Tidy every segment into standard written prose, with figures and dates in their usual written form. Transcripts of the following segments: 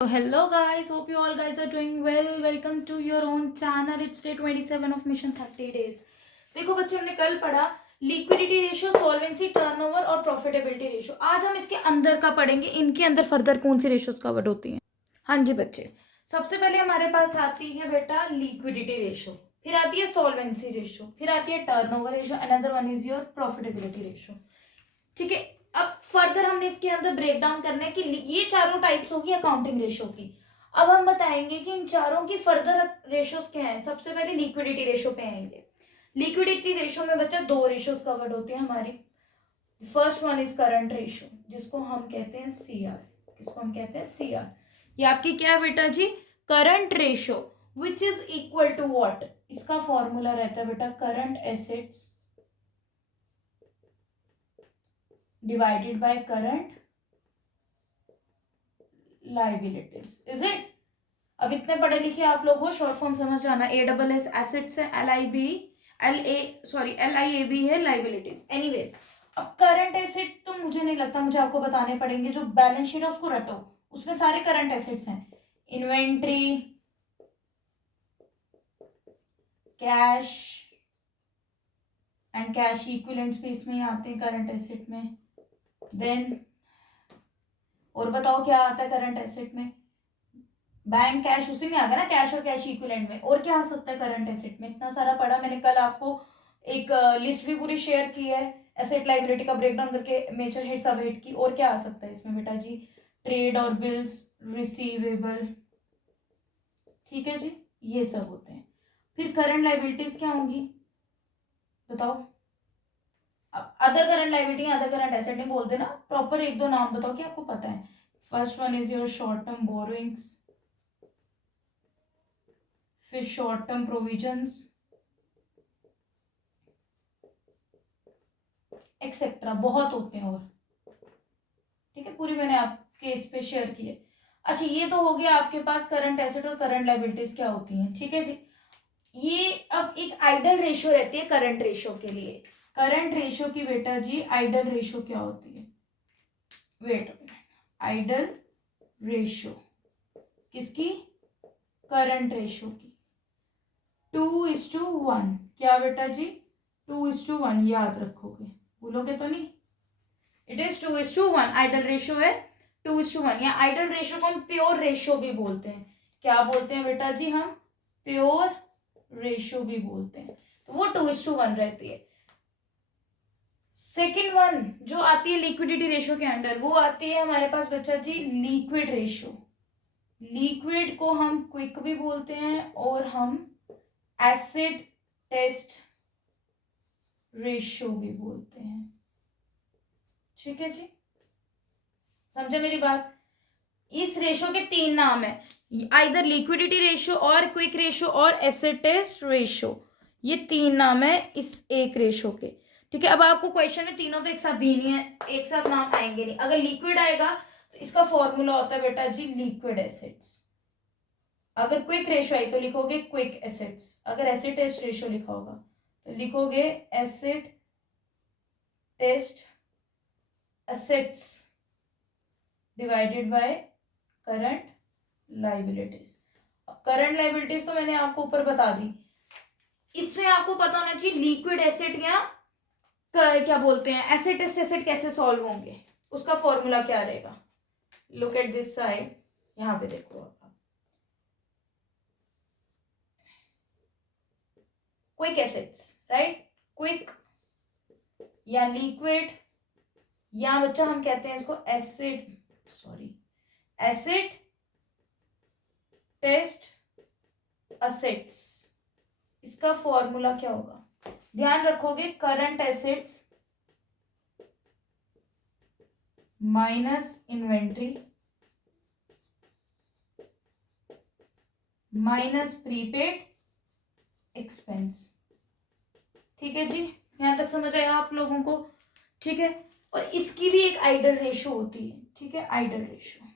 So hello guys, hope you all guys are doing well. Welcome to your own channel. It's day 27 of mission 30 days. देखो बच्चे, हमने कल पढ़ा liquidity ratio, solvency, turnover और profitability ratio. आज हम इसके अंदर का पढ़ेंगे, इनके अंदर फर्दर कौन सी रेशियोज कवर्ड होती हैं। हाँ जी बच्चे, सबसे पहले हमारे पास आती है बेटा लिक्विडिटी रेशियो, फिर आती है सॉल्वेंसी रेशियो, फिर आती है turnover ratio, another one is your profitability ratio. ठीक है, अब फर्दर हमने इसके अंदर ब्रेक डाउन करना है कि ये चारों टाइप्स होगी अकाउंटिंग रेशियो की। अब हम बताएंगे कि इन चारों की फर्दर रेशियोज क्या हैं। सबसे पहले लिक्विडिटी रेशियो पे आएंगे। लिक्विडिटी रेशियो में बच्चा दो रेशियोज कवर्ड होती है हमारी। First one is current ratio, जिसको हम कहते हैं सीआर। किसको हम कहते हैं? सीआर। ये आपकी क्या है बेटा जी? Current ratio which is equal to what? इसका फॉर्मूला रहता है बेटा current assets divided by current liabilities, is it? अब इतने पढ़े लिखे आप लोग हो, शॉर्ट फॉर्म समझ जाना। ए डबल एस एसेट्स है, एल आई ए बी है लाइबिलिटीज। एनीवेज, अब करंट एसेट तो मुझे नहीं लगता मुझे आपको बताने पड़ेंगे, जो बैलेंस शीट है उसको रटो, उसमें सारे करंट एसेट्स हैं। Inventory, cash and cash equivalents भी इसमें आते हैं करंट एसेट में। देन और बताओ क्या आता है करंट एसेट में? बैंक कैश उसी में आ गया ना, कैश और कैश इक्विवेलेंट में। और क्या आ सकता है करंट एसेट में? इतना सारा पढ़ा मैंने कल, आपको एक लिस्ट भी पूरी शेयर की है एसेट लाइबिलिटी का ब्रेकडाउन करके, मेजर हेड सब हेड की। और क्या आ सकता है इसमें बेटा जी? ट्रेड और बिल्स, रिसीवेबल। ठीक है जी, ये सब होते हैं। फिर करंट लाइबिलिटीज क्या होंगी बताओ? Other current liability, other current asset नहीं बोलते ना, प्रॉपर एक दो नाम बताओ कि आपको पता है। First one is your short term borrowings, फिर शॉर्ट टर्म प्रोविजंस एक्सेट्रा, बहुत होते हैं। और ठीक है, पूरी मैंने आपके इस पे शेयर की है। अच्छा, ये तो हो गया आपके पास करंट एसेट और करंट लाइबिलिटीज क्या होती हैं। ठीक है जी, ये अब एक आइडल रेशियो रहती है करंट रेशियो के लिए। करंट रेशियो की बेटा जी आइडल रेशियो क्या होती है? वेट, आइडल रेशियो किसकी? करंट रेशियो की। 2:1। क्या बेटा जी? 2:1, याद रखोगे, भूलोगे तो नहीं? इट इज 2:1, आइडल रेशियो है 2:1। या आइडल रेशियो को हम प्योर रेशियो भी बोलते हैं। क्या बोलते हैं बेटा जी? हम प्योर रेशियो भी बोलते हैं। तो वो 2:1 रहती है। सेकेंड वन जो आती है लिक्विडिटी रेशियो के अंडर, वो आती है हमारे पास बच्चा जी लिक्विड रेशियो। लिक्विड को हम क्विक भी बोलते हैं और हम एसिड टेस्ट रेशियो भी बोलते हैं। ठीक है जी, समझे मेरी बात? इस रेशियो के तीन नाम है, आइदर लिक्विडिटी रेशियो और क्विक रेशियो और एसिड टेस्ट रेशियो। ये तीन नाम है इस एक रेशियो के। ठीक है, अब आपको क्वेश्चन में तीनों तो एक साथ दी नहीं है, एक साथ नाम आएंगे नहीं। अगर लिक्विड आएगा तो इसका फॉर्मूला होता है बेटा जी लिक्विड एसिड्स। अगर क्विक रेशियो आई तो लिखोगे क्विक एसिड्स। अगर एसिड टेस्ट रेशियो लिखा होगा तो लिखोगे acid test assets divided by current liabilities. Current liabilities तो मैंने आपको ऊपर बता दी। इसमें आपको पता होना चाहिए लिक्विड एसिड या क्या बोलते हैं एसिड टेस्ट एसिड कैसे सॉल्व होंगे, उसका फॉर्मूला क्या रहेगा। लुक एट दिस साइड, यहां पे देखो आप। Quick assets, right? क्विक या लिक्विड या बच्चा हम कहते हैं इसको acid, sorry, acid test assets. इसका फॉर्मूला क्या होगा? ध्यान रखोगे current assets minus inventory minus prepaid expense. ठीक है जी, यहां तक समझ आया आप लोगों को? ठीक है, और इसकी भी एक आइडल रेशियो होती है। ठीक है, आइडल रेशियो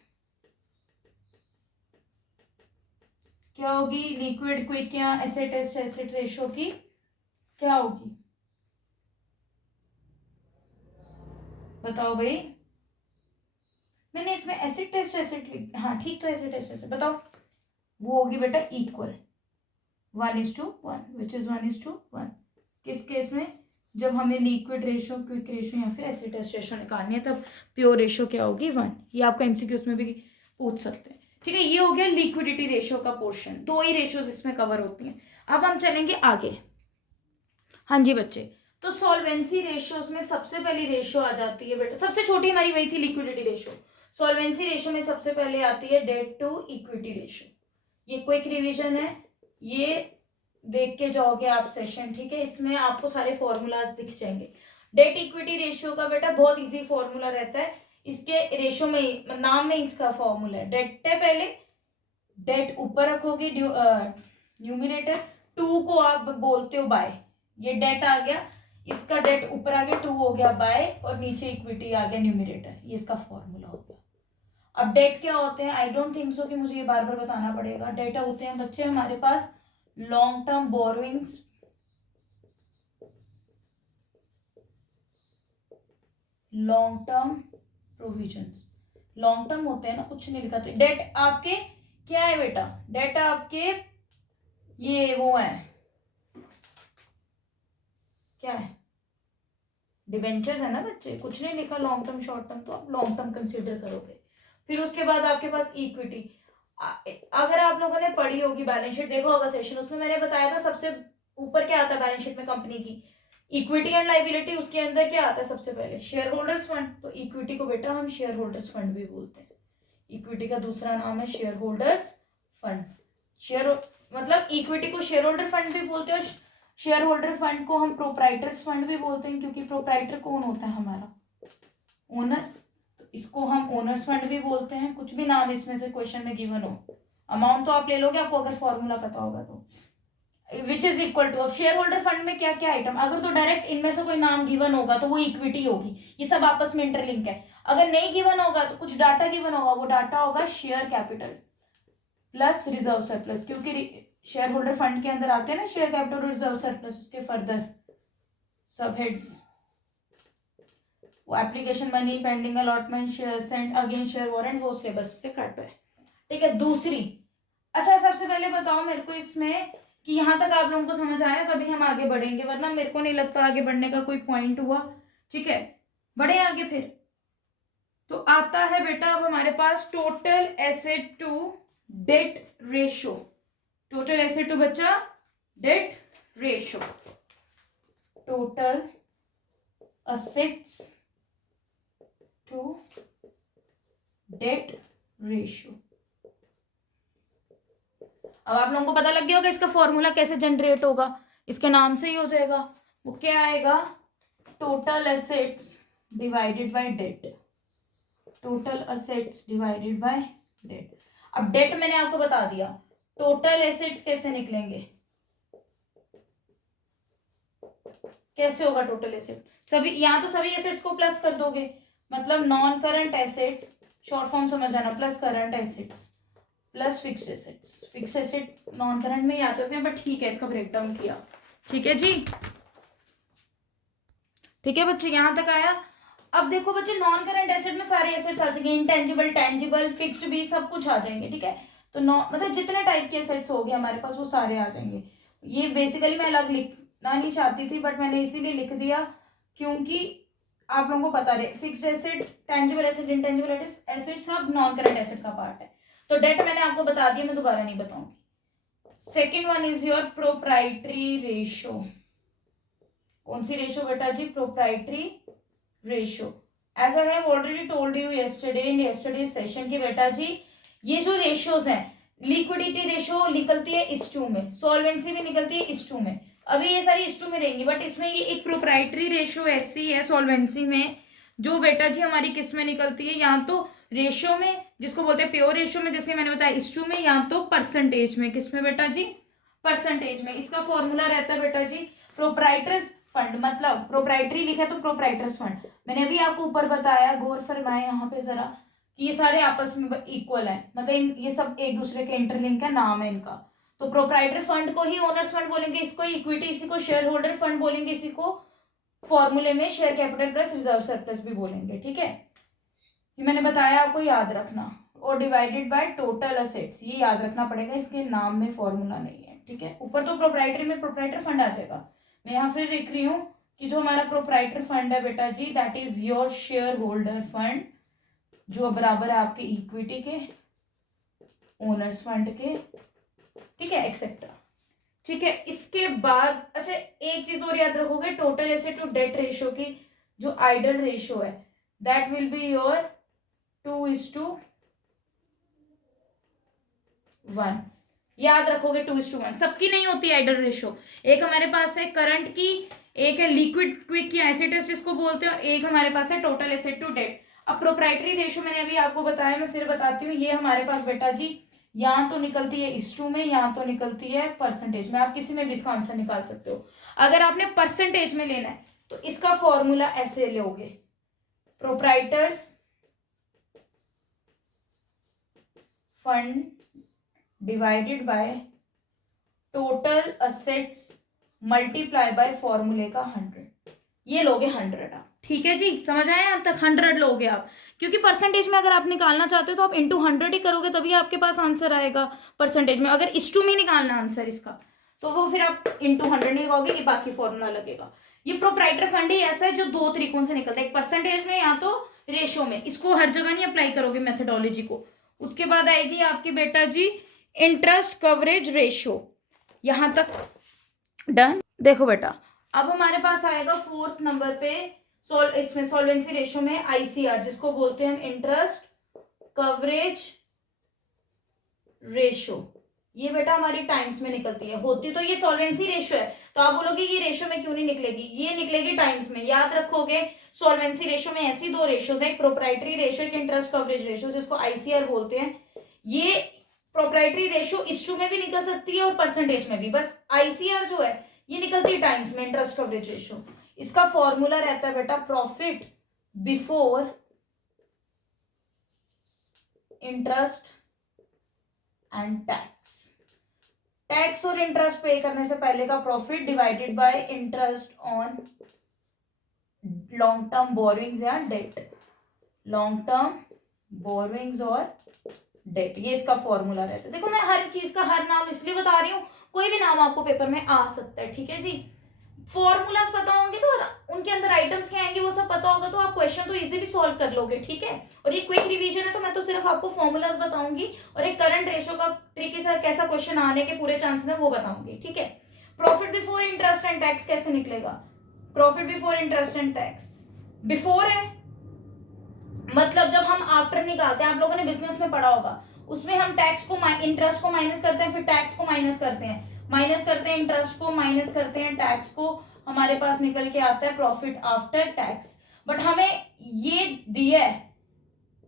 क्या होगी? लिक्विड क्विक या एसिड टेस्ट एसिड रेशियो की क्या होगी बताओ भाई? नहीं इसमें एसिड टेस्ट एसिड, हाँ ठीक, तो एसिड टेस्ट एसिड बताओ, वो होगी बेटा इक्वल 1:1, विच इज 1:1। किस केस में? जब हमें लिक्विड रेशो, क्विक रेशो या फिर एसिड टेस्ट रेशो निकालनी है, तब प्योर रेशो क्या होगी? 1। ये आपका एमसीक्यूज में भी पूछ सकते हैं, ठीक है। ये हो गया लिक्विडिटी रेशो का पोर्शन, 2 ही रेशोज इसमें कवर होती हैं। अब हम चलेंगे आगे। हाँ जी बच्चे, तो सॉल्वेंसी रेशियोज में सबसे पहली रेशो आ जाती है बेटा, सबसे छोटी हमारी वही थी लिक्विडिटी रेशो। सॉल्वेंसी रेशो में सबसे पहले आती है डेट टू इक्विटी रेशो। ये क्विक रिवीजन है, ये देख के जाओगे आप सेशन, ठीक है। इसमें आपको सारे फॉर्मूलाज दिख जाएंगे। डेट इक्विटी रेशियो का बेटा बहुत इजी फॉर्मूला रहता है, इसके रेशो में नाम में इसका फॉर्मूला है। डेट है पहले, डेट ऊपर रखोगे न्यूमिनेटर, 2 को आप बोलते हो बाय, ये डेट आ गया, इसका डेट ऊपर आ गया 2 हो गया बाय, और नीचे इक्विटी आ गया न्यूमिनेटर, ये इसका फॉर्मूला हो गया। अब डेट क्या होते हैं? आई डोंट थिंक सो कि मुझे ये बार बार बताना पड़ेगा। डेट होते हैं बच्चे हमारे पास long term borrowings, long term provisions. Long term होते हैं ना, कुछ नहीं लिखा था। डेट आपके क्या है बेटा? डेट आपके ये वो है, क्या है? डिवेंचर्स है ना बच्चे, कुछ नहीं लिखा लॉन्ग टर्म शॉर्ट टर्म, तो आप लॉन्ग टर्म कंसीडर करोगे। फिर उसके बाद आपके पास इक्विटी। अगर आप लोगों ने पढ़ी होगी बैलेंस शीट, देखो होगा सेशन, उसमें मैंने बताया था सबसे ऊपर क्या आता है बैलेंस शीट में कंपनी की, इक्विटी एंड लाइबिलिटी। उसके अंदर क्या आता है सबसे पहले? Share holders fund. तो इक्विटी को बेटा हम शेयर होल्डर्स फंड भी बोलते हैं। इक्विटी का दूसरा नाम है शेयर होल्डर्स फंड। शेयर मतलब इक्विटी को शेयर होल्डर फंड भी बोलते हैं, और शेयर होल्डर फंड को हम प्रोप्राइटर्स फंड भी बोलते हैं, क्योंकि प्रोप्राइटर कौन होता है? हमारा ओनर। तो इसको हम ओनर्स फंड भी बोलते हैं, कुछ भी नाम इसमें से क्वेश्चन में गिवन हो। अमाउंट तो आप ले लोगे, आपको अगर फॉर्मूला पता होगा तो। विच इज इक्वल टू, अब शेयर होल्डर फंड में क्या क्या आइटम, अगर तो डायरेक्ट इनमें से कोई नाम गिवन होगा तो वो इक्विटी होगी, ये सब आपस में इंटरलिंक है। अगर नहीं गिवन होगा तो कुछ डाटा गिवन होगा, वो डाटा होगा share capital plus reserve surplus, क्योंकि शेयर होल्डर फंड के अंदर आते हैं ना शेयर कैपिटल और रिजर्व सरप्लस, उसके फर्दर सब हेड्स, वो application money, pending allotment, share sent again share warrant, वो सिलेबस से कट है, ठीक है। दूसरी, अच्छा सबसे पहले बताओ मेरे को इसमें कि यहाँ तक आप लोगों को समझ आया, तभी हम आगे बढ़ेंगे, वरना मेरे को नहीं लगता आगे बढ़ने का कोई पॉइंट हुआ, ठीक है। बढ़े आगे फिर। तो आता है बेटा अब हमारे पास total asset to debt ratio. Total asset to बच्चा debt ratio, total assets to debt ratio. अब आप लोगों को पता लग गया होगा इसका फॉर्मूला कैसे जनरेट होगा, इसके नाम से ही हो जाएगा। वो क्या आएगा? Total assets divided by debt, total assets divided by debt. अब डेट मैंने आपको बता दिया, टोटल एसेट्स कैसे निकलेंगे, कैसे होगा टोटल एसेट? सभी यहाँ तो सभी एसेट्स को प्लस कर दोगे, मतलब non current assets, short form समझ जाना, plus current assets plus fixed assets. Fixed asset non current में ही आ जाते हैं, बट ठीक है इसका ब्रेकडाउन किया, ठीक है जी, ठीक है बच्चे, यहां तक आया। अब देखो बच्चे, नॉन करंट एसेट में सारे एसेट्स आ जाएंगे, इंटेंजिबल, टेंजिबल, फिक्स्ड भी, सब कुछ आ जाएंगे, ठीक है। तो मतलब जितने टाइप के एसेट्स हो गए हमारे पास वो सारे आ जाएंगे। ये बेसिकली मैं अलग लिखना नहीं चाहती थी, बट मैंने इसीलिए लिख दिया क्योंकि आप लोगों को पता रहे, fixed asset, tangible asset, intangible asset सब नॉन करंट एसेट का पार्ट है। तो डेट मैंने आपको बता दिया, मैं दोबारा नहीं बताऊंगी। Second one is your proprietary ratio. कौन सी रेशो बेटा जी? Proprietary ratio. As I have already told you yesterday in yesterday session की बेटा जी, ये जो रेशियोज हैं, लिक्विडिटी रेशो निकलती है इस टू में, सॉल्वेंसी भी निकलती है इस टू में। अभी ये सारी इस टू में रहेंगी, बट इसमें ये एक प्रोप्राइटरी रेशो ऐसी है सॉल्वेंसी में, जो बेटा जी हमारी किस में निकलती है, या तो रेशियो में, जिसको बोलते हैं प्योर रेशियो में, जैसे मैंने बताया इस टू में, या तो परसेंटेज में। किसमें बेटा जी? परसेंटेज में। इसका फॉर्मूला रहता है बेटा जी प्रोप्राइटर्स फंड, मतलब प्रोप्राइटरी लिखा तो प्रोप्राइटर्स फंड। मैंने अभी आपको ऊपर बताया, गौर फरमाए यहाँ पे जरा, कि ये सारे आपस में इक्वल है, मतलब ये सब एक दूसरे के इंटरलिंक है, नाम है इनका। तो प्रोप्राइटर फंड को ही ओनर्स फंड बोलेंगे, इसको इक्विटी, इसी को शेयर होल्डर फंड बोलेंगे, इसी को फॉर्मूले में share capital plus reserve surplus भी बोलेंगे, ठीक है। ये मैंने बताया आपको याद रखना, और डिवाइडेड बाय टोटल असेट्स, ये याद रखना पड़ेगा, इसके नाम में फॉर्मूला नहीं है, ठीक है। ऊपर तो प्रोप्राइटरी में प्रोप्राइटर फंड आ जाएगा। मैं यहाँ फिर लिख रही हूँ कि जो हमारा प्रोप्राइटर फंड है बेटा जी, that is your share holder fund, जो बराबर है आपके इक्विटी के, ओनर्स फंड के, ठीक है, एक्सेट्रा, ठीक है। इसके बाद अच्छा एक चीज और याद रखोगे, total asset to debt ratio की जो आइडल रेशियो है, दैट विल बी योर 2:1। याद रखोगे 2:1, सबकी नहीं होती आइडल रेशियो। एक हमारे पास है करंट की, एक है लिक्विड क्विक या एसिड टेस्ट जिसको बोलते हैं, और एक हमारे पास है टोटल एसेट टू डेट। अब प्रोप्राइटरी रेशियो मैंने अभी आपको बताया, मैं फिर बताती हूँ। ये हमारे पास बेटा जी यहाँ तो निकलती है इस टू में, यहाँ तो निकलती है परसेंटेज में। आप किसी में भी इसका आंसर निकाल सकते हो। अगर आपने परसेंटेज में लेना है तो इसका फॉर्मूला ऐसे लोगे, proprietors fund divided by total assets multiply by फॉर्मूले का 100, ये लोगे 100 आप, ठीक है जी। समझ आए यहाँ तक? 100 लोगे आप, क्योंकि परसेंटेज में अगर आप निकालना चाहते हो तो आप इंटू 100 ही करोगे, तभी आपके पास आंसर आएगा परसेंटेज में। अगर इस टू में निकालना आंसर इसका, तो वो फिर आप इंटू 100 नहीं लगाओगे, ये बाकी फॉर्मूला लगेगा। ये प्रोप्राइटर फंड ही ऐसा है जो दो तरीकों से निकलता है, एक परसेंटेज में या तो रेशो में। इसको हर जगह नहीं अप्लाई करोगे मेथडोलॉजी को। उसके बाद आएगी आपकी बेटा जी इंटरेस्ट कवरेज रेशियो, यहां तक डन। देखो बेटा, अब हमारे पास आएगा 4th नंबर पे इसमें सॉल्वेंसी रेशियो में आईसीआर, जिसको बोलते हैं हम इंटरेस्ट कवरेज रेशियो। ये बेटा हमारी टाइम्स में निकलती है, होती तो ये सॉल्वेंसी रेशियो है, तो आप बोलोगे ये रेशियो में क्यों नहीं निकलेगी, ये निकलेगी टाइम्स में। याद रखोगे सॉल्वेंसी रेशियो में ऐसी दो रेशियोज है, एक प्रोप्राइटरी रेशियो, एक इंटरेस्ट कवरेज रेशियो, जिसको आईसीआर बोलते हैं। ये प्रोप्राइटरी रेशियो इस2 में भी निकल सकती है और परसेंटेज में भी, बस आईसीआर जो है ये निकलती है टाइम्स में, इंटरेस्ट कवरेज रेशियो। इसका फॉर्मूला रहता है बेटा profit before interest and tax. Tax और इंटरेस्ट पे करने से पहले का profit divided by interest on long term borrowings या डेट, लॉन्ग टर्म बोरोइंग्स और डेट, ये इसका फॉर्मूला रहता है। देखो मैं हर चीज का हर नाम इसलिए बता रही हूँ, कोई भी नाम आपको पेपर में आ सकता है, ठीक है जी। फॉर्मूलाज पता होंगे तो उनके अंदर आइटम्स क्या आएंगे वो सब पता होगा, तो आप क्वेश्चन तो इजीली सॉल्व कर लोगे, ठीक है। और ये क्विक रिवीजन है, तो मैं तो सिर्फ आपको फॉर्मूलाज बताऊंगी और एक करंट रेशियो का तरीके से कैसा क्वेश्चन आने के पूरे चांसेस है वो बताऊंगी, ठीक है। Profit before interest and tax कैसे निकलेगा? Profit before interest and tax, before है मतलब जब हम आफ्टर निकालते हैं, आप लोगों ने बिजनेस में पढ़ा होगा, उसमें हम टैक्स को इंटरेस्ट को माइनस करते हैं, फिर टैक्स को माइनस करते हैं, माइनस करते हैं इंटरेस्ट को, माइनस करते हैं टैक्स को, हमारे पास निकल के आता है प्रॉफिट आफ्टर टैक्स। बट हमें ये दिया है,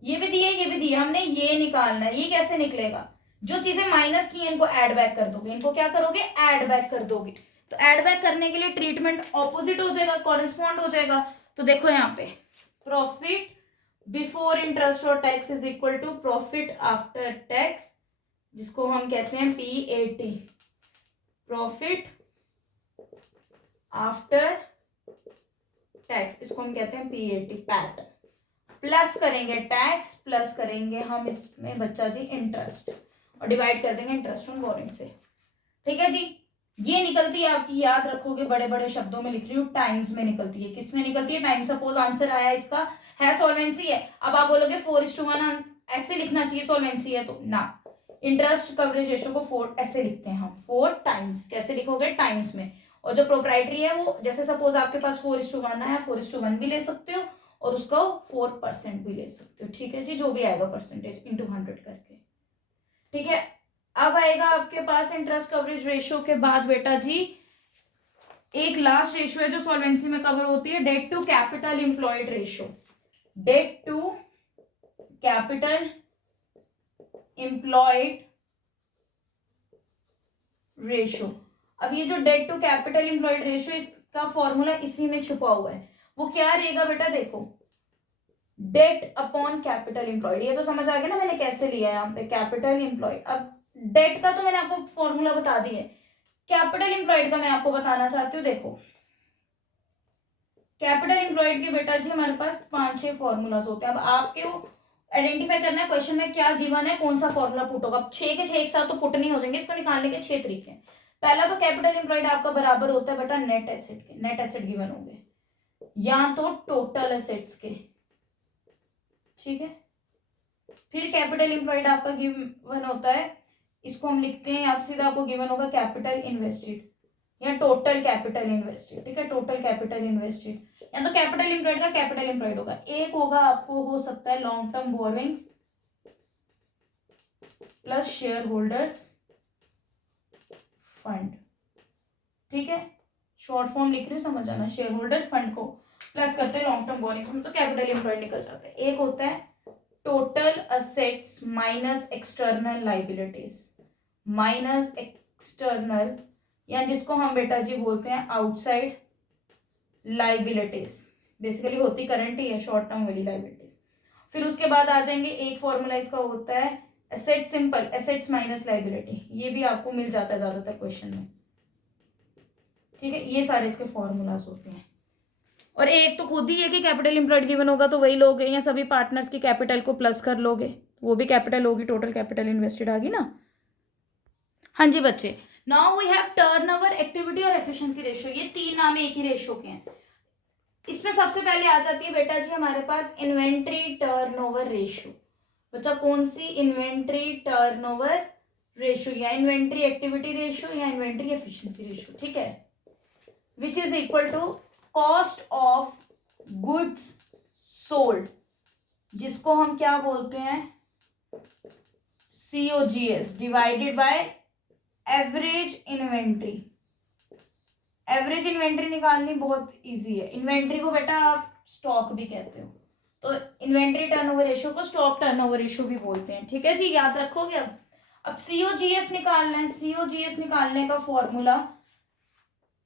ये भी दिया है, ये भी दिया, हमने ये निकालना है। ये कैसे निकलेगा? जो चीजें माइनस की इनको ऐड बैक कर दोगे, इनको क्या करोगे? ऐड बैक कर दोगे। तो ऐड बैक करने के लिए ट्रीटमेंट ऑपोजिट हो जाएगा, कॉरेस्पॉन्ड हो जाएगा। तो देखो यहाँ पे प्रॉफिट बिफोर इंटरेस्ट और tax is equal to profit after tax, जिसको हम कहते हैं PAT, प्रॉफिट आफ्टर टैक्स, इसको हम कहते हैं PAT, पैट। प्लस करेंगे टैक्स, प्लस करेंगे हम इसमें बच्चा जी इंटरेस्ट, और डिवाइड कर देंगे इंटरेस्ट ऑन बोरिंग से, ठीक है जी। ये निकलती है आपकी, याद रखोगे, बड़े बड़े शब्दों में लिख रही हूँ, टाइम्स में निकलती है। किस में निकलती है? टाइम। सपोज आंसर आया इसका है सॉल्वेंसी है, अब आप बोलोगे 4:1 ऐसे लिखना चाहिए सॉल्वेंसी है, तो ना, इंटरेस्ट कवरेज रेशियो को 4 ऐसे लिखते हैं हम, 4 टाइम्स। कैसे लिखोगे? टाइम्स में। और जो प्रोप्राइटरी है वो जैसे सपोज आपके पास 4:1 है, 4:1 भी ले सकते हो और उसका 4% भी ले सकते हो, ठीक है जी, जो भी आएगा परसेंटेज इंटू 100 करके, ठीक है। अब आएगा आपके पास इंटरेस्ट कवरेज रेशियो के बाद बेटा जी एक लास्ट रेशियो है जो सॉल्वेंसी में कवर होती है, debt to capital employed ratio, debt to capital employed ratio. अब ये जो debt to capital employed ratio, इसका फॉर्मूला इसी में छुपा हुआ है। वो क्या रहेगा बेटा? देखो, डेट अपॉन कैपिटल एम्प्लॉयड, ये तो समझ आ गया ना मैंने कैसे लिया है यहाँ पे कैपिटल एम्प्लॉयड। अब डेट का तो मैंने आपको फॉर्मूला बता दिया है, कैपिटल एम्प्लॉयड का मैं आपको बताना चाहती हूँ। देखो कैपिटल एम्प्लॉयड के बेटा जी हमारे पास 5-6 फॉर्मूलाज होते हैं। अब आपके आइडेंटिफाई करना है क्वेश्चन में क्या गिवन है, कौन सा फॉर्मूला पुट होगा। 6 के 6 एक साथ तो पुट नहीं हो जाएंगे, इसको निकालने के 6 तरीके हैं। पहला तो कैपिटल एम्प्लॉयड आपका बराबर होता है बेटा नेट एसेट के, नेट एसेट गिवन होंगे या तो टोटल एसेट्स के, ठीक है। फिर कैपिटल एम्प्लॉयड आपका गिवन होता है, इसको हम लिखते हैं या सीधा आपको गिवन होगा कैपिटल इन्वेस्टेड या टोटल कैपिटल इन्वेस्टेड, ठीक है, टोटल कैपिटल इन्वेस्टेड, या तो कैपिटल एम्प्लॉयड का कैपिटल एम्प्लॉयड होगा। एक होगा आपको हो सकता है long term borrowings plus share holders fund, ठीक है, शॉर्ट फॉर्म लिख रही हूँ समझ आना, शेयर होल्डर फंड को प्लस करते हैं लॉन्ग टर्म बोरोइंग्स में, तो कैपिटल एम्प्लॉयड निकल जाता है। एक होता है total assets minus external liabilities, minus external या जिसको हम बेटा जी बोलते हैं आउटसाइड लाइबिलिटीज, बेसिकली होती करंट ही है शॉर्ट टर्म वाली लाइबिलिटीज। फिर उसके बाद आ जाएंगे, एक फॉर्मूला इसका होता है asset simple assets minus liability, ये भी आपको मिल जाता है ज्यादातर क्वेश्चन में, ठीक है। ये सारे इसके फॉर्मूलाज होते हैं। और एक तो खुद ही है कि कैपिटल एम्प्लॉयड गिवन होगा तो वही लोगे, या सभी पार्टनर्स की कैपिटल को प्लस कर लोगे, वो भी कैपिटल होगी, टोटल कैपिटल इन्वेस्टेड आ गई ना। हाँ जी बच्चे, now we have turnover, activity और एफिशिएंसी रेशियो, ये तीन नाम एक ही रेशियो के हैं। इसमें सबसे पहले आ जाती है बेटा जी हमारे पास इन्वेंट्री टर्नओवर रेशियो। बच्चा कौन सी, इन्वेंट्री टर्नओवर रेशियो या इन्वेंट्री एक्टिविटी रेशियो या इन्वेंट्री एफिशिएंसी रेशियो, ठीक है, which is equal to cost of goods sold, जिसको हम क्या बोलते हैं COGS, divided by average inventory. Average inventory निकालनी बहुत इजी है, इन्वेंट्री को बेटा आप स्टॉक भी कहते हो, तो इन्वेंट्री टर्नओवर रेशियो को स्टॉक टर्नओवर रेशियो भी बोलते हैं, ठीक है जी, याद रखोगे। अब COGS निकालना है, COGS निकालने का फॉर्मूला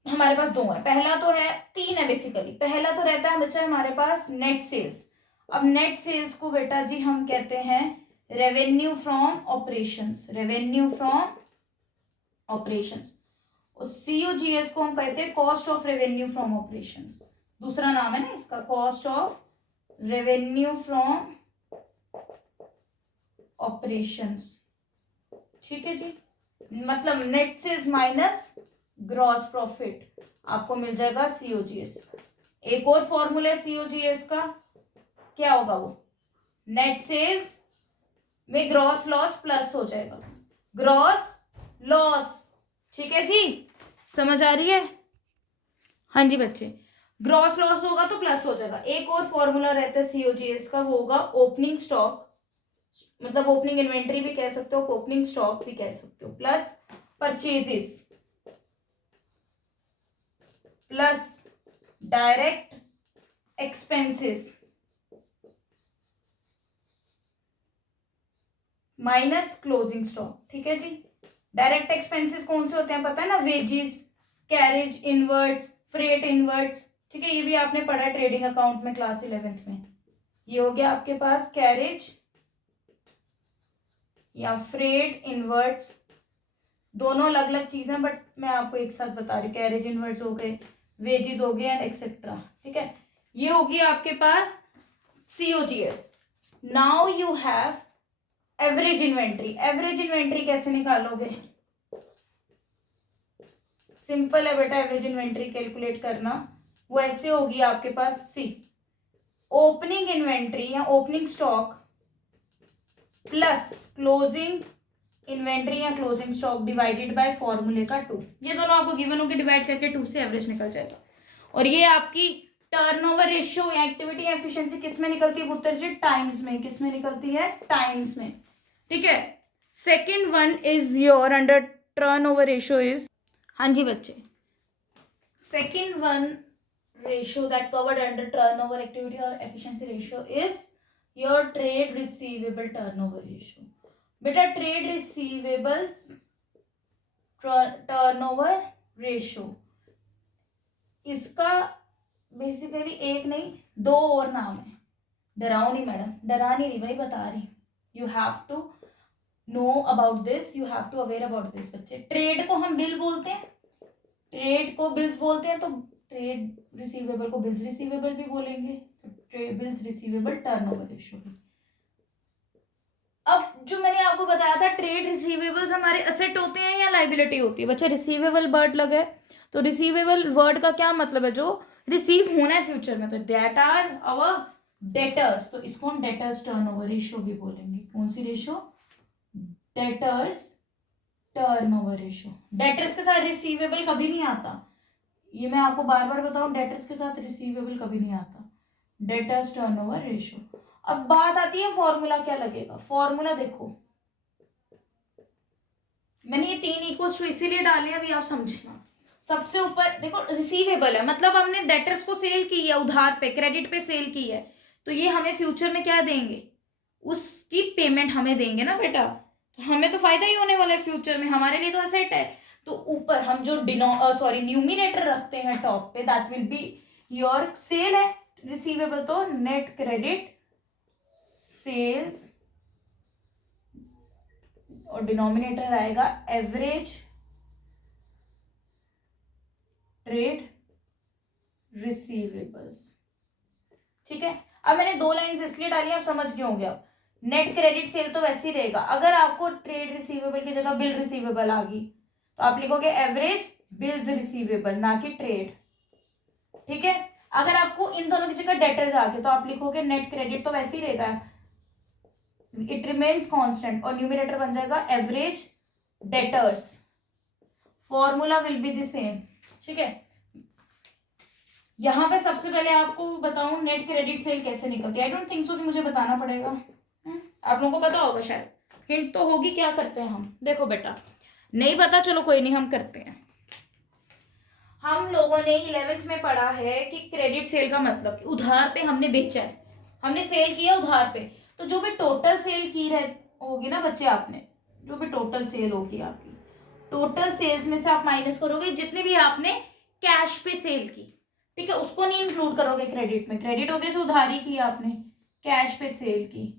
हमारे पास दो है, पहला तो है, तीन है बेसिकली। पहला तो रहता है बच्चा हमारे पास नेट सेल्स। अब नेट सेल्स को बेटा जी हम कहते हैं revenue from operations, revenue from operations. और COGS को हम कहते हैं cost of revenue from operations, दूसरा नाम है ना इसका, cost of revenue from operations, ठीक है जी। मतलब net sales minus gross profit आपको मिल जाएगा COGS। एक और फॉर्मूला COGS का क्या होगा, वो नेट सेल्स में ग्रॉस लॉस प्लस हो जाएगा, ग्रॉस लॉस, ठीक है जी, समझ आ रही है। हाँ जी बच्चे, ग्रॉस लॉस होगा तो प्लस हो जाएगा। एक और फॉर्मूला रहता है COGS का, वो होगा ओपनिंग स्टॉक, मतलब ओपनिंग इन्वेंट्री भी कह सकते हो, ओपनिंग स्टॉक भी कह सकते हो, plus purchases plus direct expenses minus closing stock, ठीक है जी। डायरेक्ट एक्सपेंसेस कौन से होते हैं पता है ना, wages, carriage inwards, freight inwards, ठीक है, ये भी आपने पढ़ा है ट्रेडिंग अकाउंट में क्लास 11th में। ये हो गया आपके पास कैरेज या फ्रेट इनवर्ट्स, दोनों अलग अलग चीजें बट मैं आपको एक साथ बता रही हूँ, कैरेज इनवर्ट्स हो गए, वेजिस हो गए एंड एक्सेट्रा, ठीक है। ये होगी आपके पास COGS। Now you have average inventory. Average inventory कैसे निकालोगे, सिंपल है बेटा, एवरेज इन्वेंट्री कैलकुलेट करना वो ऐसे होगी आपके पास, ओपनिंग इन्वेंट्री या opening stock plus closing inventory या क्लोजिंग स्टॉक डिवाइडेड बाय फॉर्मूले का 2। ये दोनों आपको गिवन होकर डिवाइड करके 2 से एवरेज निकल जाएगा। और ये आपकी टर्नओवर रेशियो या एक्टिविटी एफिशिएंसी किस में निकलती है पुत्र जी, टाइम्स में। किस में निकलती है, टाइम्स में, ठीक है। Second one is your under turnover ratio is, हाँ जी बच्चे, second one ratio that covered under turnover activity और efficiency ratio is your trade receivable turnover ratio. बेटा ट्रेड रिसीवेबल्स टर्नओवर रेशियो, इसका बेसिकली एक नहीं 2 और नाम है। डराओ नहीं मैडम, डरा नहीं रही भाई, बता रही, you have to know about this, you have to aware about this बच्चे। ट्रेड को हम बिल बोलते हैं, ट्रेड को बिल्स बोलते हैं, तो ट्रेड रिसीवेबल को बिल्स रिसीवेबल भी बोलेंगे, तो trade bills receivable turnover ratio भी। जो मैंने आपको बताया था ट्रेड रिसीवेबल्स हमारे असेट होते हैं या लाइबिलिटी होती है बच्चा? रिसीवेबल वर्ड लगा है तो रिसीवेबल वर्ड का क्या मतलब है? जो रिसीव होना है फ्यूचर में, तो दैट आर आवर डेटर्स, तो इसको हम डेटर्स टर्नओवर रेशियो भी बोलेंगे। कौन सी ratio? Debtors turnover ratio. Debtors के साथ रिसीवेबल कभी नहीं आता, ये मैं आपको बार बार बताऊं, डेटर्स के साथ रिसीवेबल कभी नहीं आता। Debtors turnover ratio. अब बात आती है फॉर्मूला क्या लगेगा। फॉर्मूला देखो, मैंने ये 3 इक्वल्स टू इसीलिए डाले, अभी आप समझना। सबसे ऊपर देखो रिसीवेबल है, मतलब हमने डेटर्स को सेल की है उधार पे, क्रेडिट पे सेल की है, तो ये हमें फ्यूचर में क्या देंगे? उसकी पेमेंट हमें देंगे ना बेटा, तो हमें तो फायदा ही होने वाला है फ्यूचर में, हमारे लिए तो एसेट है। तो ऊपर हम जो न्यूमिनेटर रखते हैं टॉप पे, that will be your sale है रिसीवेबल, तो नेट क्रेडिट सेल्स, और डिनोमिनेटर आएगा एवरेज ट्रेड रिसीवेबल्स। ठीक है, अब मैंने 2 लाइंस इसलिए डाली, आप समझ गए होंगे। अब नेट क्रेडिट सेल तो वैसे ही रहेगा, अगर आपको ट्रेड रिसीवेबल की जगह बिल रिसीवेबल आ गई तो आप लिखोगे एवरेज बिल्स रिसीवेबल, ना कि ट्रेड। ठीक है, अगर आपको इन दोनों की जगह डेटर्स आ गए तो आप लिखोगे नेट क्रेडिट, तो वैसे ही रहेगा, इट रिमेन्स कांस्टेंट, और न्यूमरेटर बन जाएगा average debtors. Formula will be the same. ठीक है, यहां पे सबसे पहले आपको बताऊं नेट क्रेडिट सेल कैसे निकलती है। आई डोंट थिंक सो कि मुझे बताना पड़ेगा, आप लोगों को पता होगा शायद, हिंट तो होगी। क्या करते हैं हम, देखो बेटा, नहीं पता चलो कोई नहीं, हम करते हैं। हम लोगों ने 11th में पढ़ा है कि क्रेडिट सेल का मतलब कि उधार पे हमने बेचा है, हमने सेल किया उधार पे, तो जो भी टोटल सेल की होगी ना बच्चे आपने, जो भी टोटल सेल होगी आपकी, टोटल सेल्स में से आप माइनस करोगे जितने भी आपने कैश पे सेल की, ठीक है, उसको नहीं इंक्लूड करोगे क्रेडिट में। क्रेडिट हो गया जो उधारी की आपने, कैश पे सेल की।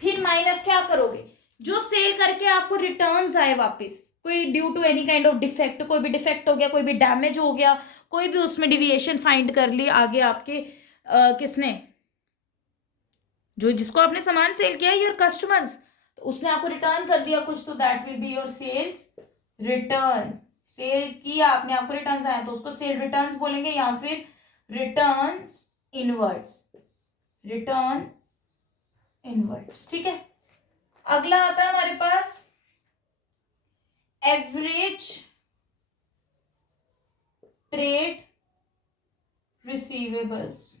फिर माइनस क्या करोगे? जो सेल करके आपको रिटर्न्स आए वापस, कोई due to any kind of defect, कोई भी डिफेक्ट हो गया, कोई भी डैमेज हो गया, कोई भी उसमें डिविएशन फाइंड कर ली आगे आपके किसने, जो जिसको आपने सामान सेल किया, योर कस्टमर्स, तो उसने आपको रिटर्न कर दिया कुछ, तो that will be your sales return. Sale किया आपने, आपको रिटर्न्स आया, तो उसको सेल रिटर्न्स बोलेंगे, या फिर रिटर्न्स इनवर्ड्स, रिटर्न इनवर्ड्स। ठीक है, अगला आता है हमारे पास एवरेज ट्रेड रिसीवेबल्स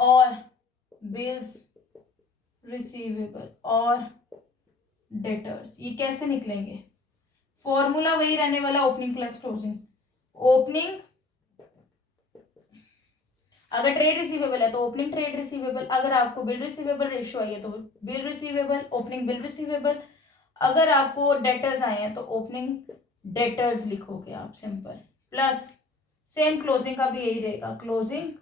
और बिल्स रिसीवेबल और डेटर्स। ये कैसे निकलेंगे? फॉर्मूला वही रहने वाला, ओपनिंग प्लस क्लोजिंग। ओपनिंग, अगर ट्रेड रिसीवेबल है तो ओपनिंग ट्रेड रिसीवेबल, अगर आपको बिल रिसीवेबल रेशियो आई है तो bill receivable, opening bill receivable, अगर आपको डेटर्स आए हैं तो ओपनिंग डेटर्स लिखोगे आप, सिंपल, प्लस सेम क्लोजिंग का भी यही रहेगा, closing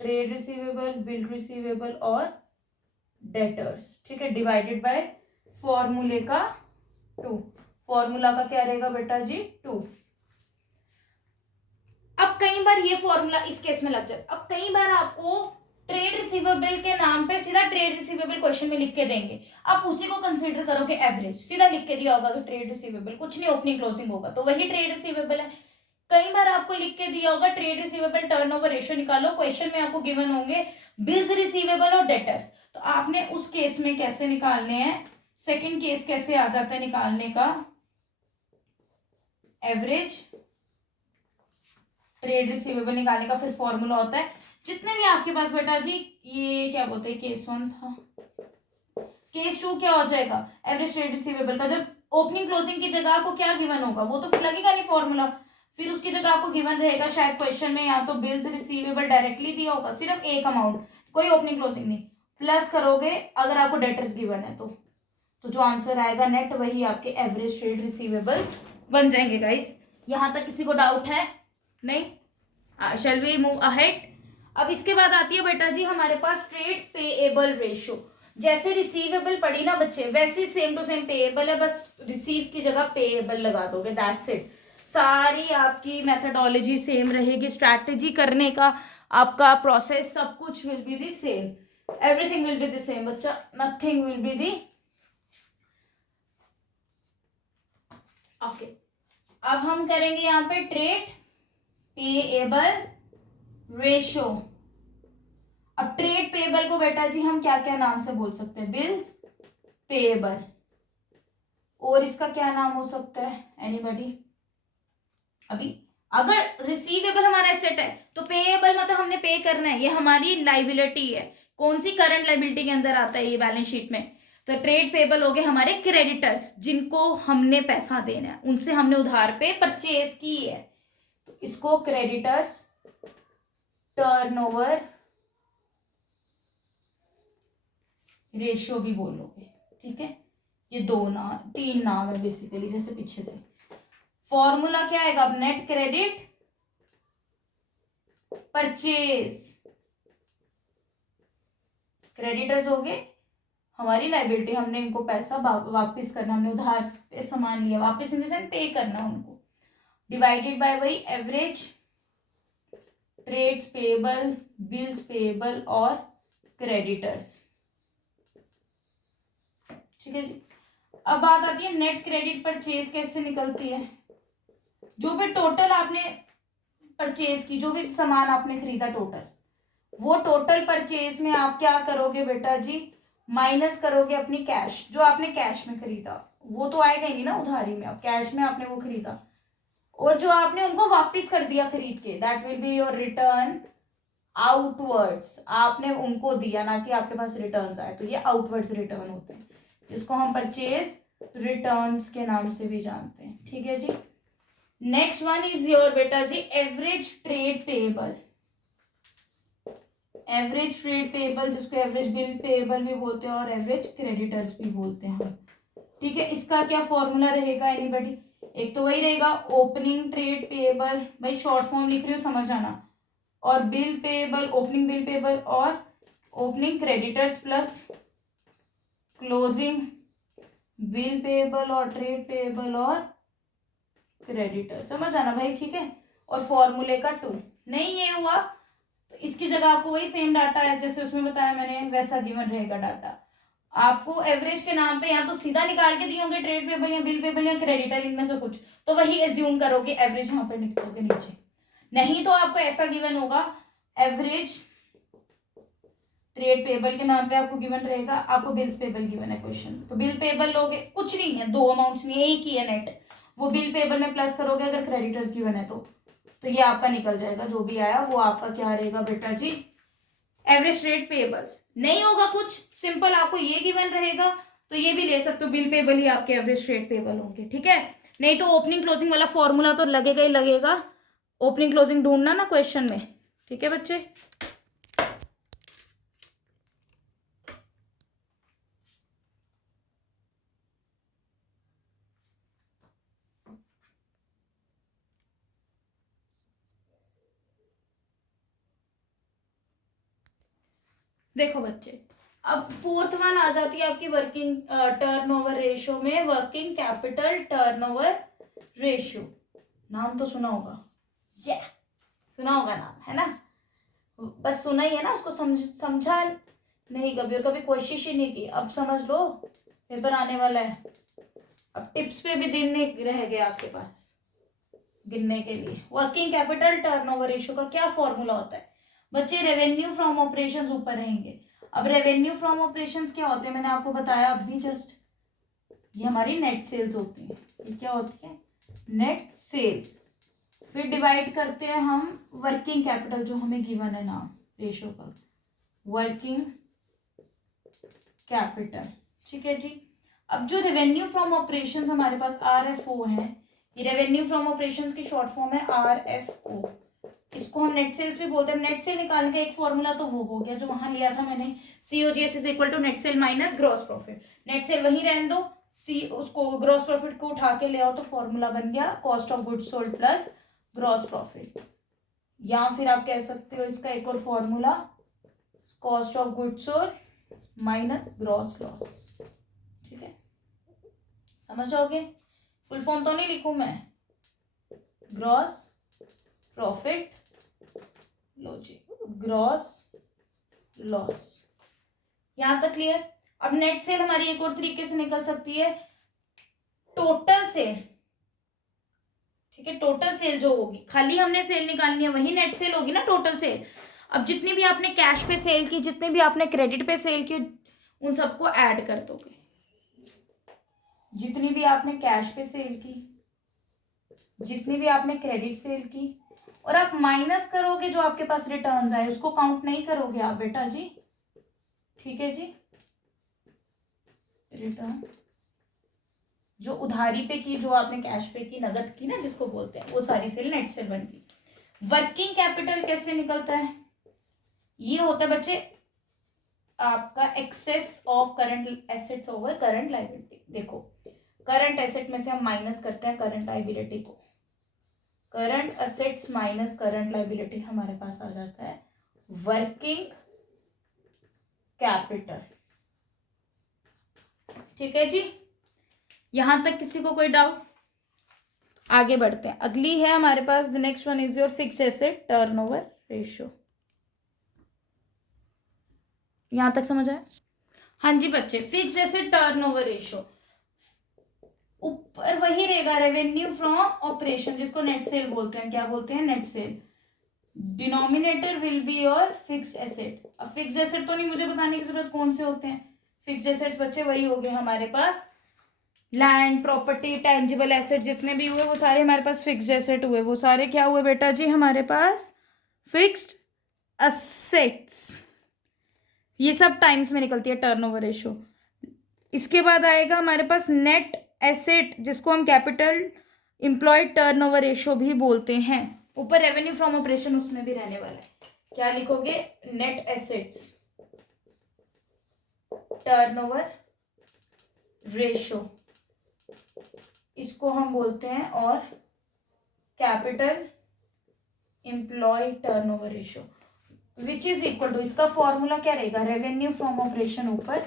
trade receivable, bill receivable और डेटर्स। ठीक है, डिवाइडेड बाय फॉर्मूले का 2। फॉर्मूला का क्या रहेगा बेटा जी? 2। अब कई बार ये फॉर्मूला इस केस में लग जाए, अब कई बार आपको ट्रेड रिसीवेबल के नाम पे सीधा ट्रेड रिसीवेबल क्वेश्चन में लिख के देंगे, आप उसी को कंसीडर करोगे एवरेज, सीधा लिख के दिया होगा कि ट्रेड रिसीवेबल, कुछ नहीं ओपनिंग क्लोजिंग होगा, तो वही ट्रेड रिसीवेबल है। कई बार आपको लिख के दिया होगा ट्रेड रिसीवेबल टर्नओवर रेशियो निकालो, क्वेश्चन में आपको गिवन होंगे बिल्स रिसीवेबल और डेटर्स, तो आपने उस केस में कैसे निकालने हैं, सेकंड केस कैसे आ जाता है निकालने का, एवरेज ट्रेड रिसीवेबल निकालने का फिर फॉर्मूला होता है, जितने भी आपके पास बेटा जी, ये क्या बोलते हैं, केस 1 था, केस 2 क्या हो जाएगा, एवरेज ट्रेड रिसीवेबल का, जब ओपनिंग क्लोजिंग की जगह आपको क्या गिवन होगा, वो तो लगेगा नहीं फॉर्मूला, फिर उसकी जगह आपको गिवन रहेगा शायद क्वेश्चन में, या तो बिल्स रिसीवेबल डायरेक्टली दिया होगा, सिर्फ एक अमाउंट, कोई ओपनिंग क्लोजिंग नहीं, प्लस करोगे अगर आपको डेटर्स गिवन है तो जो आंसर आएगा नेट, वही आपके एवरेज ट्रेड रिसीवेबल्स बन जाएंगे। गाइस, यहां तक किसी को डाउट है? नहीं? Shall we move ahead. अब इसके बाद आती है बेटा जी हमारे पास ट्रेड पेएबल रेशियो। जैसे रिसीवेबल पड़ी ना बच्चे, वैसे सेम टू सेम पेएबल है, बस रिसीव की जगह पेएबल लगा दोगे, दैट्स इट। सारी आपकी मेथडोलॉजी सेम रहेगी, स्ट्रैटेजी करने का आपका प्रोसेस सब कुछ will be the same, everything will be the same बच्चा, nothing will be the. Okay, अब हम करेंगे यहाँ पे ट्रेड पेएबल रेशो। अब ट्रेड पेएबल को बेटा जी हम क्या क्या नाम से बोल सकते हैं? बिल्स पेएबल, और इसका क्या नाम हो सकता है? एनीबॉडी? अभी अगर रिसीवेबल हमारा एसेट है तो पेएबल मतलब हमने पे करना है, ये हमारी लाइबिलिटी है। कौन सी? करंट लाइबिलिटी के अंदर आता है ये बैलेंस शीट में। तो ट्रेड पेएबल हो गए हमारे क्रेडिटर्स, जिनको हमने पैसा देना है, उनसे हमने उधार पे परचेज की है, तो इसको क्रेडिटर्स टर्नओवर रेशियो भी बोलोगे। ठीक है, ये तीन नाम है बेसिकली, जैसे पीछे थे। फॉर्मूला क्या आएगा? अब नेट क्रेडिट परचेज, क्रेडिटर्स हो गए हमारी लाइबिलिटी, हमने इनको पैसा वापस करना, हमने उधार पे सामान लिया, वापस इन द सेंस पे करना उनको, डिवाइडेड बाय वही average trades payable, bills payable और क्रेडिटर्स। ठीक है जी। अब बात आती है नेट क्रेडिट परचेज कैसे निकलती है? जो भी टोटल आपने परचेज की, जो भी सामान आपने खरीदा टोटल, वो टोटल परचेज में आप क्या करोगे बेटा जी? माइनस करोगे अपनी कैश, जो आपने कैश में खरीदा, वो तो आएगा ही नहीं ना उधारी में, अब कैश में आपने वो खरीदा, और जो आपने उनको वापस कर दिया खरीद के, that will be your return outwards. आपने उनको दिया, ना कि आपके पास रिटर्न्स आए, तो ये आउटवर्ड्स रिटर्न होते हैं, जिसको हम परचेज रिटर्न्स के नाम से भी जानते हैं। ठीक है जी। नेक्स्ट वन इज योर बेटा जी average trade payable. Average trade payable, जिसको एवरेज बिल पेएबल भी बोलते हैं और एवरेज क्रेडिटर्स भी बोलते हैं। ठीक है, इसका क्या फॉर्मूला रहेगा? एनीबॉडी? एक तो वही रहेगा ओपनिंग ट्रेड पेएबल, भाई शॉर्ट फॉर्म लिख रही हूँ समझ आना, और bill payable, opening bill payable और opening creditors plus closing bill payable और ट्रेड पेएबल और क्रेडिटर, समझ आना भाई। ठीक है, और फॉर्मूले का 2 नहीं ये हुआ तो इसकी जगह आपको वही सेम डाटा है जैसे उसमें बताया मैंने, वैसा गिवन रहेगा डाटा। आपको एवरेज के नाम पे या तो सीधा निकाल के दिए होंगे ट्रेड पेएबल या बिल पेएबल या क्रेडिटर, इनमें से कुछ, तो वही एज्यूम करोगे, एवरेज यहाँ पे लिखोगे नीचे। नहीं तो आपको ऐसा गिवन होगा एवरेज ट्रेड पेएबल के नाम पे आपको गिवन रहेगा, आपको बिल्स पेएबल गिवन है क्वेश्चन, तो बिल पेएबल लोगे, कुछ नहीं है, दो अमाउंट्स नहीं है, एक ही है नेट, वो बिल पेएबल में प्लस करोगे अगर क्रेडिटर्स गिवन है तो ये आपका निकल जाएगा, जो भी आया वो आपका क्या रहेगा बेटा जी? Average trade payables. नहीं होगा कुछ सिंपल, आपको ये गिवन रहेगा तो ये भी ले सकते हो, बिल पेएबल ही आपके एवरेज ट्रेड पेएबल होंगे। ठीक है, नहीं तो ओपनिंग क्लोजिंग वाला फॉर्मूला तो लगेगा ही लगेगा, ओपनिंग क्लोजिंग ढूंढना ना क्वेश्चन में। ठीक है बच्चे, देखो बच्चे, अब फोर्थ वन आ जाती है आपकी वर्किंग टर्नओवर रेशियो में, वर्किंग कैपिटल टर्नओवर रेशियो। नाम तो सुना होगा, ये सुना होगा नाम, है ना? बस सुना ही है ना, उसको समझा नहीं कभी, और कभी कोशिश ही नहीं की। अब समझ लो, पेपर आने वाला है, अब टिप्स पे भी दिन नहीं रह गया आपके पास गिनने के लिए। वर्किंग कैपिटल टर्नओवर रेशियो का क्या फॉर्मूला होता है बच्चे? रेवेन्यू फ्रॉम ऑपरेशंस ऊपर रहेंगे। अब रेवेन्यू फ्रॉम ऑपरेशंस क्या होते हैं मैंने आपको बताया अभी जस्ट, ये हमारी नेट सेल्स होती है। ये क्या होती है? Net sales. फिर डिवाइड करते हैं हम वर्किंग कैपिटल, जो हमें गिवन है नाम रेशियो का, वर्किंग कैपिटल। ठीक है जी। अब जो रेवेन्यू फ्रॉम ऑपरेशंस हमारे पास RFO है, ये रेवेन्यू फ्रॉम ऑपरेशंस की शॉर्ट फॉर्म है RFO। इसको हम नेट सेल्स भी बोलते हैं। नेट सेल निकालने का एक फॉर्मूला तो वो हो गया जो वहां लिया था मैंने, COGS is equal to net sale minus gross profit. Net sale वहीं रहने दो, उसको ग्रॉस प्रॉफिट को उठा के ले आओ, तो फॉर्मूला बन गया cost of goods sold plus gross profit. या फिर आप कह सकते हो इसका एक और formula, cost of goods sold minus gross loss. ठीक है, समझ जाओगे? फुल फॉर्म तो नहीं लिखूं मैं, ग्रॉस प्रॉफिट, लो जी ग्रॉस लॉस। यहां तक क्लियर। अब नेट सेल हमारी एक और तरीके से निकल सकती है, टोटल सेल। ठीक है, टोटल सेल जो होगी, खाली हमने सेल निकालनी है वही नेट सेल होगी ना, टोटल सेल। अब जितनी भी आपने कैश पे सेल की, जितनी भी आपने क्रेडिट पे सेल की, उन सबको ऐड कर दोगे। जितनी भी आपने कैश पे सेल की, जितनी भी आपने क्रेडिट सेल की, और आप माइनस करोगे जो आपके पास रिटर्न्स आए, उसको काउंट नहीं करोगे आप बेटा जी। ठीक है जी, रिटर्न जो उधारी पे की, जो आपने कैश पे की, नगद की ना जिसको बोलते हैं, वो सारी सेल नेट सेल बन गई। वर्किंग कैपिटल कैसे निकलता है? ये होता है बच्चे आपका excess of current assets over current liability. देखो, करंट एसेट में से हम माइनस करते हैं करंट लायबिलिटी को, current assets minus current liability हमारे पास आ जाता है वर्किंग कैपिटल। ठीक है जी, यहां तक किसी को कोई डाउट? आगे बढ़ते हैं, अगली है हमारे पास, the next one is your fixed asset turnover ratio. यहां तक समझ आया? हाँ जी बच्चे, फिक्स्ड एसेट टर्नओवर रेशियो ऊपर वही रहेगा, रेवेन्यू फ्रॉम ऑपरेशन, जिसको नेट सेल बोलते हैं। क्या बोलते हैं? Net cell. Denominator will be your fixed asset. अब फिक्स्ड एसेट तो नहीं मुझे बताने की जरूरत कौन से होते हैं। फिक्स्ड एसेट्स बच्चे वही हो गए हमारे पास, लैंड, प्रॉपर्टी, टेंजिबल एसेट जितने भी हुए वो सारे हमारे पास फिक्स्ड एसेट हुए। वो सारे क्या हुए बेटा जी हमारे पास? Fixed assets. ये सब टाइम्स में निकलती है टर्नओवर रेशियो। इसके बाद आएगा हमारे पास नेट एसेट, जिसको हम कैपिटल एम्प्लॉयड टर्नओवर रेशियो भी बोलते हैं। ऊपर रेवेन्यू फ्रॉम ऑपरेशन उसमें भी रहने वाला है। क्या लिखोगे? नेट एसेट्स टर्नओवर रेशियो, इसको हम बोलते हैं, और capital employ turnover ratio which is equal to, इसका फॉर्मूला क्या रहेगा? रेवेन्यू फ्रॉम ऑपरेशन ऊपर,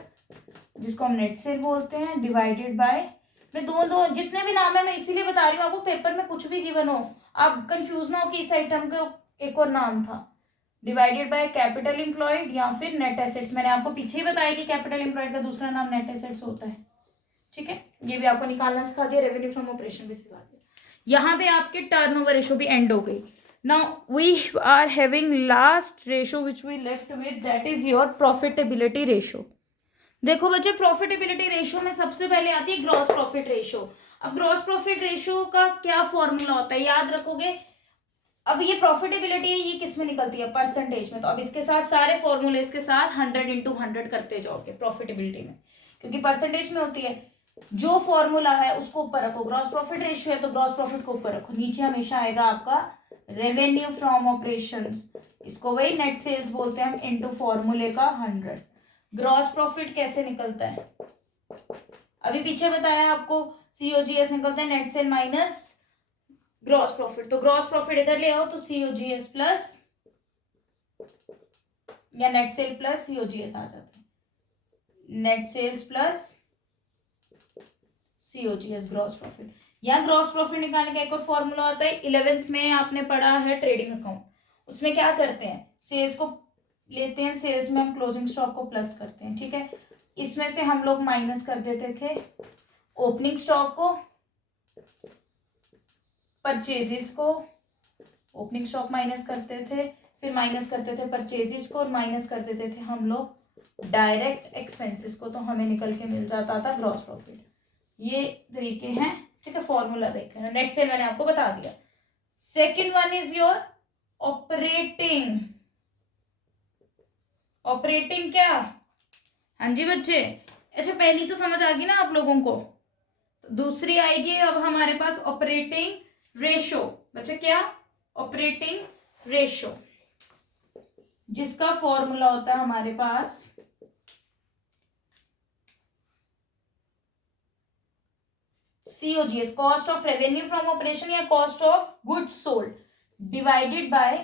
जिसको हम नेट सेल बोलते हैं, डिवाइडेड बाय, मैं दो जितने भी नाम है मैं इसीलिए बता रही हूँ आपको, पेपर में कुछ भी गिवन हो आप कंफ्यूज ना हो कि इस आइटम का एक और नाम था, डिवाइडेड बाय कैपिटल एम्प्लॉयड या फिर नेट एसेट्स। मैंने आपको पीछे ही बताया कि कैपिटल एम्प्लॉयड का दूसरा नाम नेट एसेट्स होता है। ठीक है, ये भी आपको निकालना सिखा दिया, रेवेन्यू फ्रॉम ऑपरेशन भी सिखा दिया। यहाँ पे आपके टर्नओवर रेशियो भी एंड हो गई। Now we are having last ratio which we left with, that is your profitability ratio. देखो बच्चे, प्रॉफिटेबिलिटी रेशियो में सबसे पहले आती है ग्रॉस प्रॉफिट रेशियो। अब ग्रॉस प्रॉफिट रेशियो का क्या फॉर्मूला होता है याद रखोगे। अब ये प्रॉफिटेबिलिटी है, ये किस में निकलती है? परसेंटेज में। तो अब इसके साथ सारे फॉर्मूले के साथ 100 × 100 करते जाओगे प्रॉफिटेबिलिटी में, क्योंकि परसेंटेज में होती है। जो फॉर्मूला है उसको ऊपर रखो, ग्रॉस प्रॉफिट रेशियो है तो ग्रॉस प्रॉफिट को ऊपर रखो, नीचे हमेशा आएगा आपका रेवेन्यू फ्रॉम ऑपरेशंस, इसको वही नेट सेल्स बोलते हैं हम, इनटू फॉर्मूले का 100। ग्रॉस प्रॉफिट कैसे निकलता है? अभी पीछे बताया आपको, सीओजीएस निकलता है net sale minus gross profit. तो ग्रॉस प्रॉफिट इधर ले आओ तो सीओजीएस प्लस या नेट सेल प्लस सीओजीएस आ जाता है, net sales plus COGS gross profit. यहाँ ग्रॉस प्रॉफिट निकालने का एक और फॉर्मूला होता है, 11th में आपने पढ़ा है ट्रेडिंग अकाउंट। उसमें क्या करते हैं? सेल्स को लेते हैं, सेल्स में हम क्लोजिंग स्टॉक को प्लस करते हैं। ठीक है, इसमें से हम लोग माइनस कर देते थे ओपनिंग स्टॉक को, परचेजेस को, ओपनिंग स्टॉक माइनस करते थे, फिर माइनस करते थे परचेजेस को, और माइनस कर देते थे हम लोग डायरेक्ट एक्सपेंसेस को, तो हमें निकल के मिल जाता था ग्रॉस प्रॉफिट। ये तरीके हैं। ठीक है, फॉर्मूला देख लेना, नेट सेल मैंने आपको बता दिया। Second one is your operating. Operating क्या? हाँ जी बच्चे, अच्छा पहली तो समझ आ गई ना आप लोगों को, तो दूसरी आएगी अब हमारे पास ऑपरेटिंग रेशो। बच्चे क्या? ऑपरेटिंग रेशो, जिसका फॉर्मूला होता है हमारे पास COGS, cost of revenue from operation या cost of goods sold, divided by,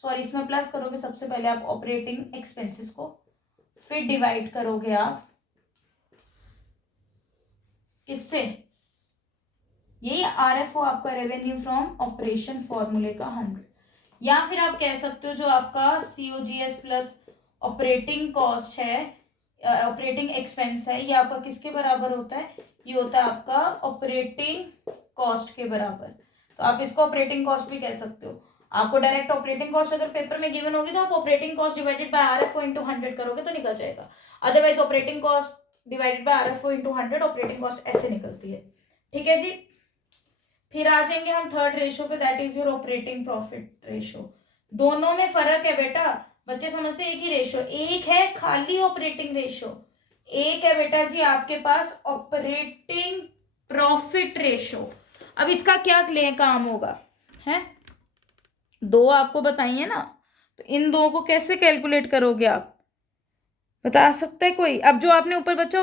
sorry इसमें प्लस करोगे सबसे पहले आप ऑपरेटिंग एक्सपेंसेस को, फिर डिवाइड करोगे आप किससे? यही RFO आपका रेवेन्यू फ्रॉम ऑपरेशन फॉर्मूले का 100। या फिर आप कह सकते हो जो आपका COGS प्लस ऑपरेटिंग कॉस्ट है, ऑपरेटिंग एक्सपेंस है, ये आपका किसके बराबर होता है? ये होता है आपका ऑपरेटिंग कॉस्ट के बराबर। तो आप इसको ऑपरेटिंग कॉस्ट भी कह सकते हो। आपको डायरेक्ट ऑपरेटिंग कॉस्ट अगर पेपर में गिवन होगी तो आप operating cost divided by RFO into 100 करोगे तो निकल जाएगा। Otherwise operating cost divided by RFO into 100 operating cost ऐसे निकलती है। ठीक है जी। फिर आ जाएंगे हम थर्ड रेशो पे, that is your operating profit ratio. दोनों में फर्क है बेटा, बच्चे समझते हैं एक ही रेशो, एक है खाली ऑपरेटिंग रेशो, एक है बेटा जी आपके पास ऑपरेटिंग प्रॉफिट रेशो। अब इसका क्या काम होगा है, दो आपको बताइए ना, तो इन दो को कैसे कैलकुलेट करोगे आप, बता सकते हैं कोई? अब जो आपने ऊपर बच्चा